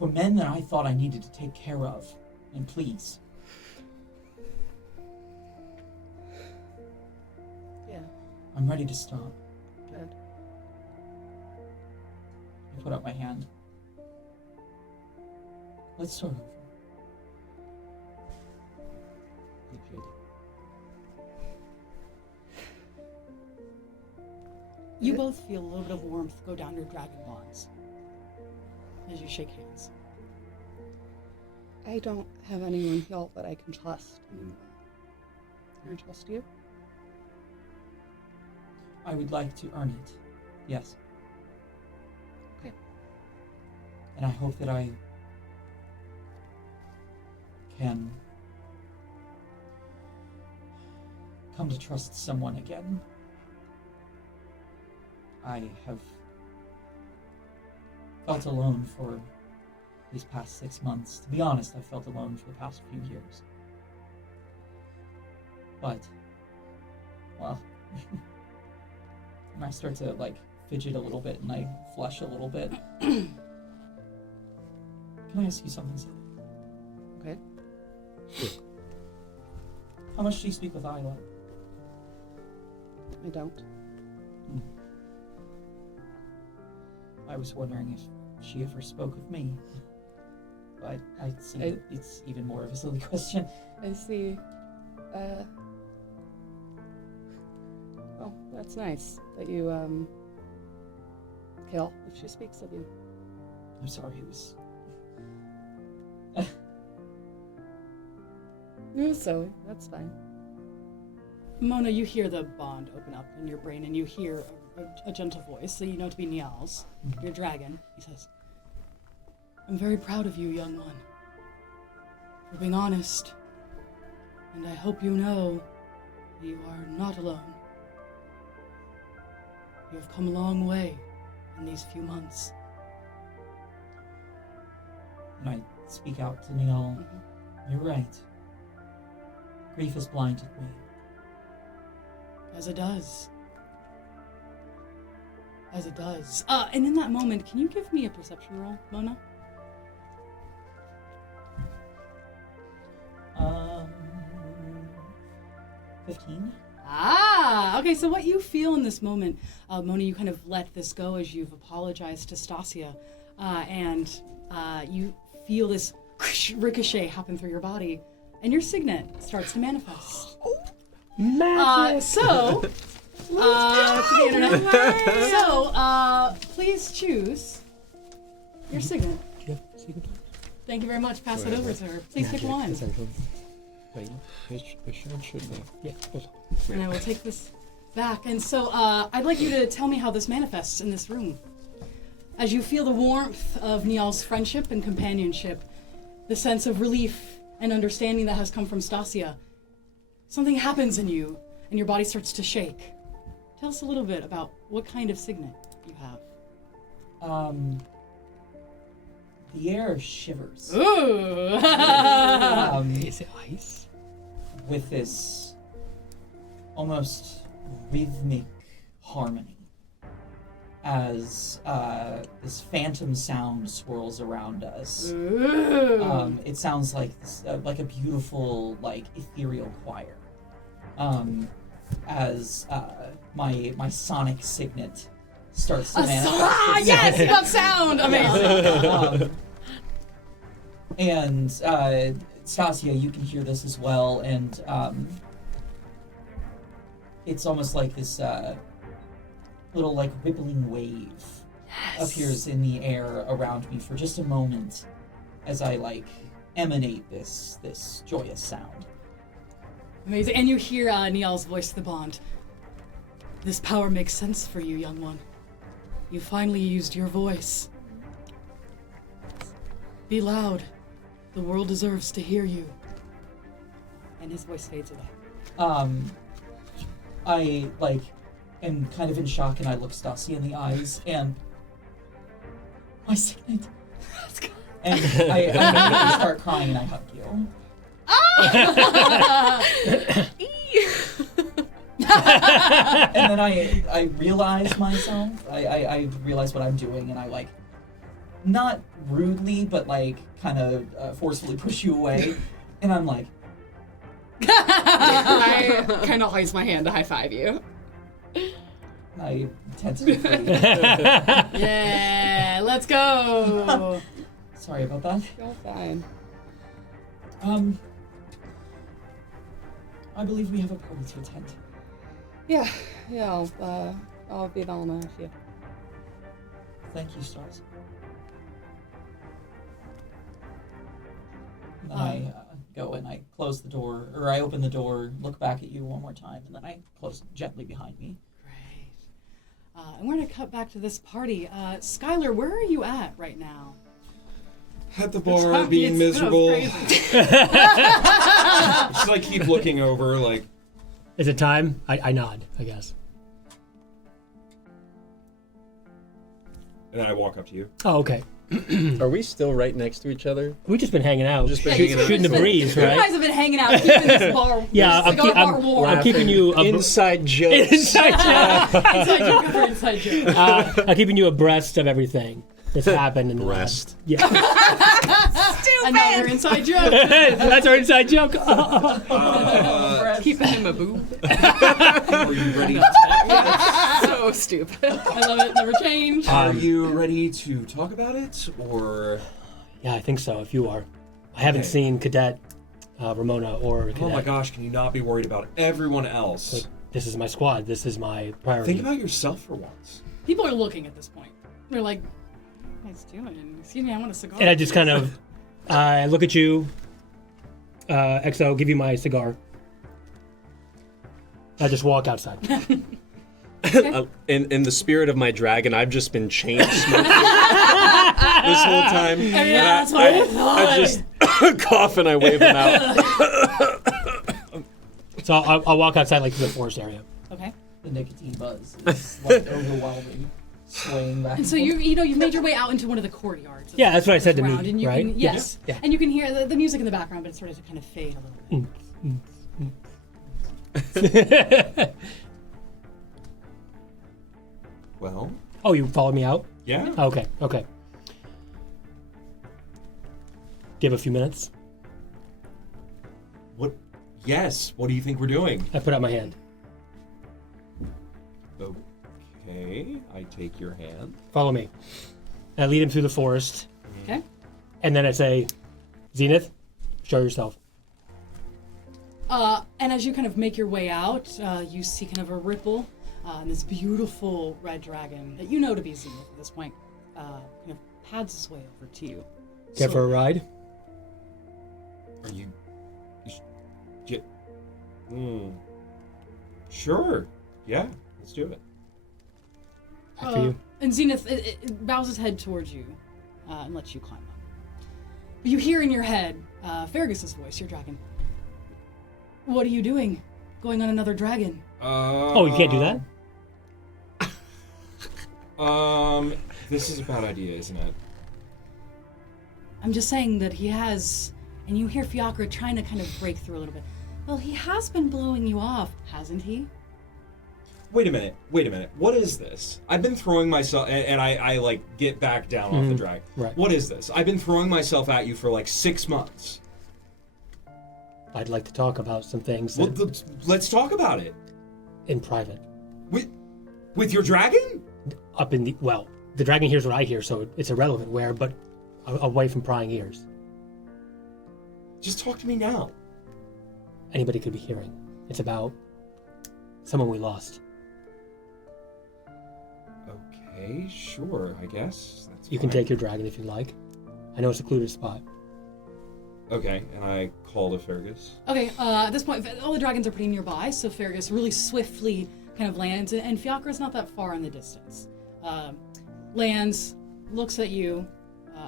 men that I thought I needed to take care of and please. Yeah. I'm ready to stop. Good. I put up my hand. Let's start over. You both feel a little bit of warmth go down your dragon bonds as you shake hands. I don't have anyone here that I can trust. Can I trust you? I would like to earn it. Yes. Okay. And I hope that I can come to trust someone again. I have felt alone for these past 6 months. To be honest, I've felt alone for the past few years. But, well, and I start to, fidget a little bit and I flush a little bit. Can I ask you something, silly? Okay. How much do you speak with Isla? I don't. I was wondering if she ever spoke with me. But I see that it's even more of a silly question. I see. Oh, that's nice that you, kill if she speaks of you. I'm sorry, it was... It was silly. That's fine. Mona, you hear the bond open up in your brain, and you hear a gentle voice that you know to be Niall's, your dragon. He says, "I'm very proud of you, young one, for being honest, and I hope you know you are not alone. You have come a long way in these few months." And I speak out to Niall. You're right. Grief has blinded me. As it does. As it does. And in that moment, can you give me a perception roll, Mona? 15? Okay, so what you feel in this moment, Mona, you kind of let this go as you've apologized to Stasia, and you feel this ricochet happen through your body, and your signet starts to manifest. Magic! To the internet. So, please choose your signet. Do you have secret? Thank you very much. Pass it over to her. Please take one. Essentially. I should have. Yeah. And I will take this back. And so, I'd like you to tell me how this manifests in this room. As you feel the warmth of Niall's friendship and companionship, the sense of relief and understanding that has come from Stasia, something happens in you, and your body starts to shake. Tell us a little bit about what kind of signet you have. The air shivers. Ooh! Is it ice? With this almost rhythmic harmony as this phantom sound swirls around us. It sounds like this, like a beautiful, ethereal choir. As my sonic signet starts to manifest. Yes, that sound! Amazing! And Stasia, you can hear this as well, and it's almost like this little like rippling wave appears in the air around me for just a moment as I like emanate this joyous sound. Amazing. And you hear Niall's voice to the bond. This power makes sense for you, young one. You finally used your voice. Be loud. The world deserves to hear you. And his voice fades away. I like am kind of in shock, and I look Stasia in the eyes, and my signet. And I immediately start crying, and I hug you. And then I realize myself. I realize what I'm doing, and I like, not rudely, but like kind of forcefully push you away, and I'm like. I kind of raise my hand to high five you. I tentatively. Yeah, let's go. Sorry about that. You're fine. I believe we have a party to attend. Yeah, I'll be down with you. Thank you, Stars. And then I go and I close the door, or I open the door, look back at you one more time, and then I close it gently behind me. Great. And we're going to cut back to this party. Skylar, where are you at right now? At the bar, being miserable. Just like keep looking over, like. Is it time? I nod, I guess. And then I walk up to you. Oh, okay. Are we still right next to each other? We've just been hanging out. Just been hanging out. Shooting the breeze, You right? guys have been hanging out, keeping this bar. Yeah, bar warm. I'm keeping you Inside jokes. inside joke. Inside joke after inside joke. I'm keeping you abreast of everything that's happened in the Breast. Yeah, Another inside joke. that's our inside joke. Keeping him a boob. Are you ready to talk? So stupid. I love it. Never change. Are you ready to talk about it, or? Yeah, I think so. If you are, I haven't Okay. seen Cadet Ramona or Cadet. Oh my gosh, can you not be worried about everyone else? Like, this is my squad. This is my priority. Think about yourself for once. People are looking at this point. They're like, what are you guys doing? Excuse me, I want a cigar. And I just kind of, I look at you, XO, give you my cigar. I just walk outside. In the spirit of my dragon, I've just been chain smoking this whole time. Yeah, that's what I thought. I just cough and I wave him out. So I'll walk outside like to the forest area. Okay. The nicotine buzz is like overwhelming, swaying back. And so you've made your way out into one of the courtyards. Yeah, that's what I said to around, me, and you right? Can, yes. Yeah. And you can hear the music in the background, but it's sort of to kind of fade a little bit. Well, Oh, you followed me out? yeah. Okay. Do you have a few minutes? What? Yes. What do you think we're doing? I put out my hand. Okay. I take your hand. Follow me. And I lead him through the forest. Okay. And then I say, Zenith, show yourself. And as you kind of make your way out, you see kind of a ripple, and this beautiful red dragon that you know to be Zenith at this point, kind of pads his way over to you. Care for a ride? Are you? Sure. Yeah. Let's do it. After you. And Zenith it bows his head towards you and lets you climb up. But you hear in your head Fergus's voice, your dragon. What are you doing? Going on another dragon? Oh, you can't do that? This is a bad idea, isn't it? I'm just saying that he has, and you hear Fiacra trying to kind of break through a little bit. Well, he has been blowing you off, hasn't he? Wait a minute. What is this? I've been throwing myself, and I like get back down off the drag. Right. What is this? I've been throwing myself at you for like 6 months. I'd like to talk about some things Well, let's talk about it. in private. With your dragon? Up in the, well, the dragon hears what I hear, so it's irrelevant where, but away from prying ears. Just talk to me now. Anybody could be hearing. It's about someone we lost. Okay, sure, I guess. That's You can fine. take your dragon if you'd like. I know it's a secluded spot. Okay, and I call to Fergus. Okay, at this point, all the dragons are pretty nearby, so Fergus really swiftly kind of lands, and Fiakra's not that far in the distance. Lands, looks at you,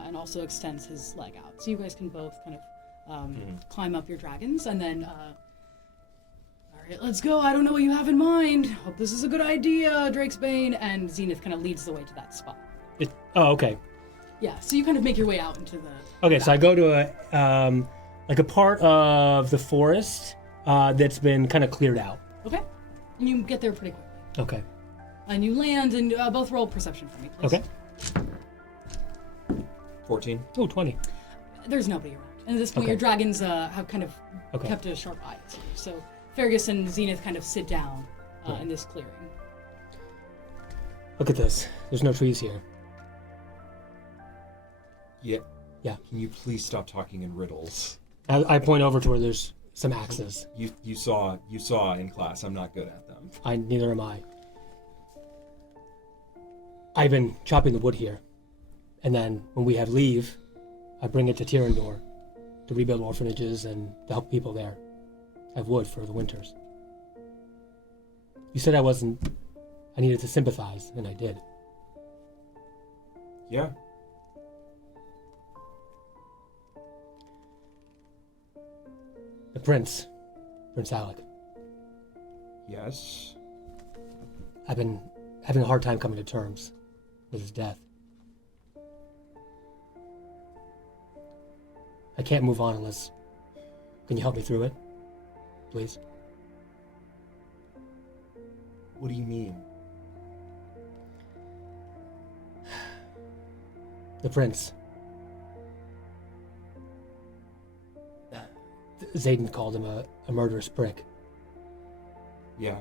and also extends his leg out. So you guys can both kind of climb up your dragons, and then, all right, let's go. I don't know what you have in mind. Hope this is a good idea, Drake's Bane, and Zenith kind of leads the way to that spot. Oh, okay. Yeah, so you kind of make your way out into the... Okay, so I go to a part of the forest that's been kind of cleared out. Okay, and you get there pretty quickly. Okay. And you land, and both roll perception for me, please. Okay. 14. Oh, 20. There's nobody around. And at this point, Okay. your dragons have kind of Okay. kept a sharp eye on you. So Fergus and Zenith kind of sit down in this clearing. Look at this. There's no trees here. Yeah. Yeah. Can you please stop talking in riddles? I point over to where there's some axes. You saw in class. I'm not good at them. Neither am I. I've been chopping the wood here. And then when we have leave, I bring it to Tirandor to rebuild orphanages and to help people there. I have wood for the winters. You said I needed to sympathize, and I did. Yeah. The Prince Alec. Yes. I've been having a hard time coming to terms with his death. I can't move on unless... Can you help me through it? Please? What do you mean? The Prince. Zayen called him a murderous prick. Yeah.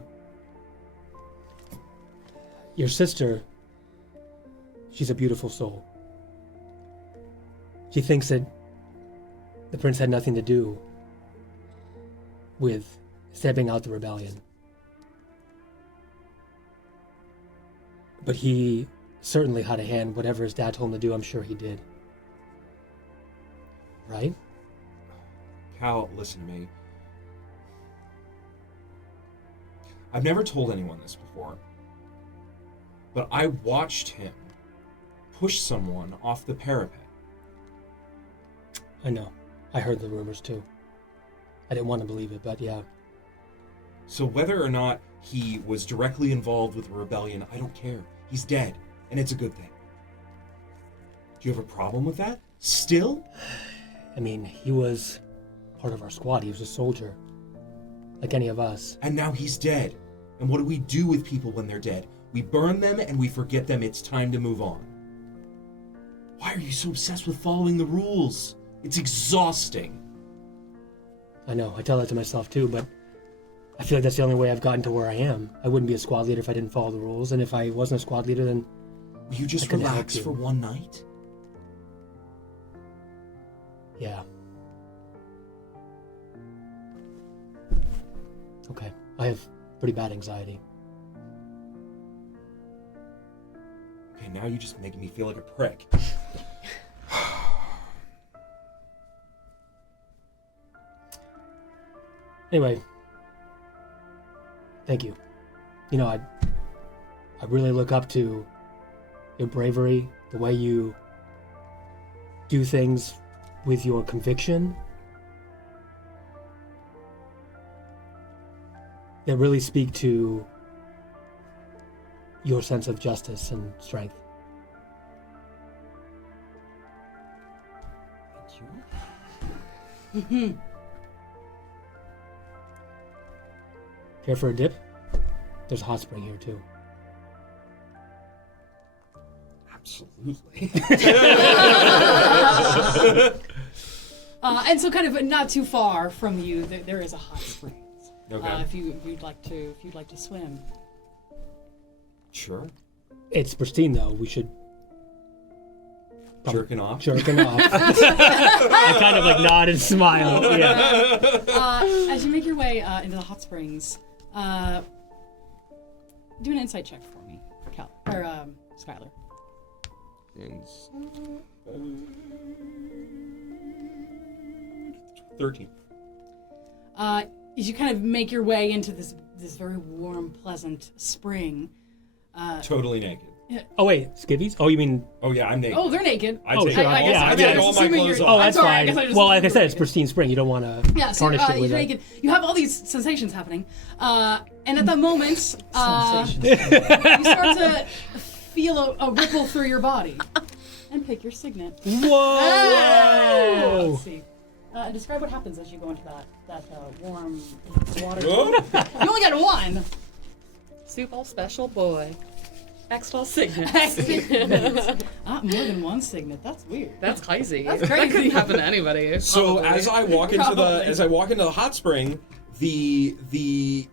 Your sister, she's a beautiful soul. She thinks that the Prince had nothing to do with stamping out the rebellion. But he certainly had a hand. Whatever his dad told him to do, I'm sure he did. Right? Cal, listen to me. I've never told anyone this before, but I watched him push someone off the parapet. I know. I heard the rumors too. I didn't want to believe it, but yeah. So whether or not he was directly involved with the rebellion, I don't care. He's dead, and it's a good thing. Do you have a problem with that? Still? I mean, he was part of our squad. He was a soldier. Like any of us. And now he's dead. And what do we do with people when they're dead? We burn them and we forget them. It's time to move on. Why are you so obsessed with following the rules? It's exhausting. I know, I tell that to myself too, but I feel like that's the only way I've gotten to where I am. I wouldn't be a squad leader if I didn't follow the rules, and if I wasn't a squad leader, then... Will you just relax for one night? Yeah. Okay, I have pretty bad anxiety. Okay, now you're just making me feel like a prick. Anyway, thank you. You know, I really look up to your bravery, the way you do things with your conviction. That really speak to your sense of justice and strength. Thank you. Care for a dip? There's a hot spring here too. Absolutely. And so, kind of not too far from you, there is a hot spring. Okay. If you'd like to swim. Sure. It's pristine though. We should Jerking off. Jerking off. I kind of like nod and smile. Yeah. As you make your way into the hot springs, do an insight check for me, Skyler. 13. As you kind of make your way into this very warm, pleasant spring. Totally naked. Oh wait, skivvies? Oh, you mean? Oh yeah, I'm naked. Oh, they're naked. I Oh, take, sure. I guess- Yeah, I yeah. take I all was my assuming clothes you're- Oh, off. that's I'm sorry, I fine. guess I just Well, assumed like I you said, were it's naked. pristine spring. You don't want to Yeah, so tarnish it you're with naked. You have all these sensations happening, and at that moment, Sensations. you start to feel a ripple through your body, and pick your signet. Whoa! Let's see. Describe what happens as you go into that warm water. Whoa. You only got one. Super special boy. Extra signet. More than one signet. That's weird. That's crazy. That's That crazy. couldn't happen to anybody. So Probably. as I walk into Probably. the hot spring, it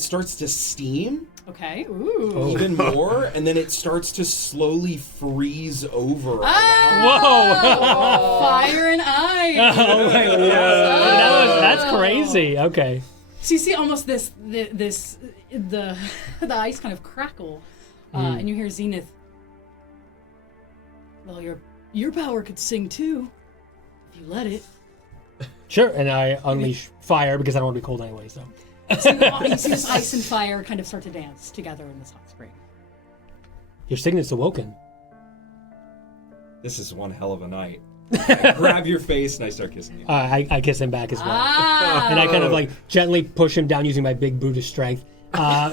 starts to steam Okay. Ooh. Oh. even more, and then it starts to slowly freeze over around. Oh, fire and ice. Oh my god. That's crazy. Okay. So you see almost the ice kind of crackle, and you hear Zenith. Well, your power could sing too, if you let it. Sure, and I unleash fire because I don't want to be cold anyway, so. So you see this ice and fire kind of start to dance together in this hot spring. Your signet's awoken. This is one hell of a night. I grab your face and I start kissing you. I kiss him back as well. Ah. And I kind of like gently push him down using my big Buddhist strength.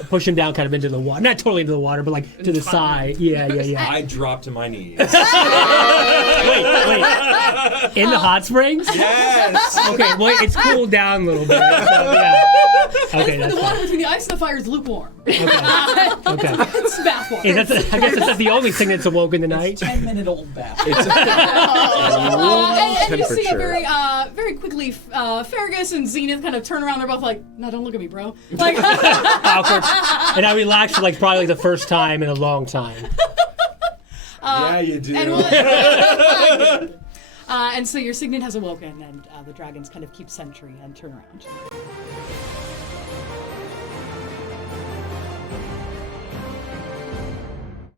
Push him down kind of into the water. Not totally into the water, but like to the side. Yeah. I drop to my knees. Wait. In the hot springs? Yes. Okay, well, it's cooled down a little bit. So, yeah. Okay, that's The water fine. between the ice and the fire is lukewarm. Okay. It's bath water. I guess that's the only thing that's awoken tonight. 10-minute-old bath. And you see a temperature. very quickly, Fergus and Zenith kind of turn around. They're both like, "No, don't look at me, bro." Like, Awkward. And I relaxed for like probably the first time in a long time. Yeah, you do. and so your signet has awoken, and the dragons kind of keep sentry and turn around.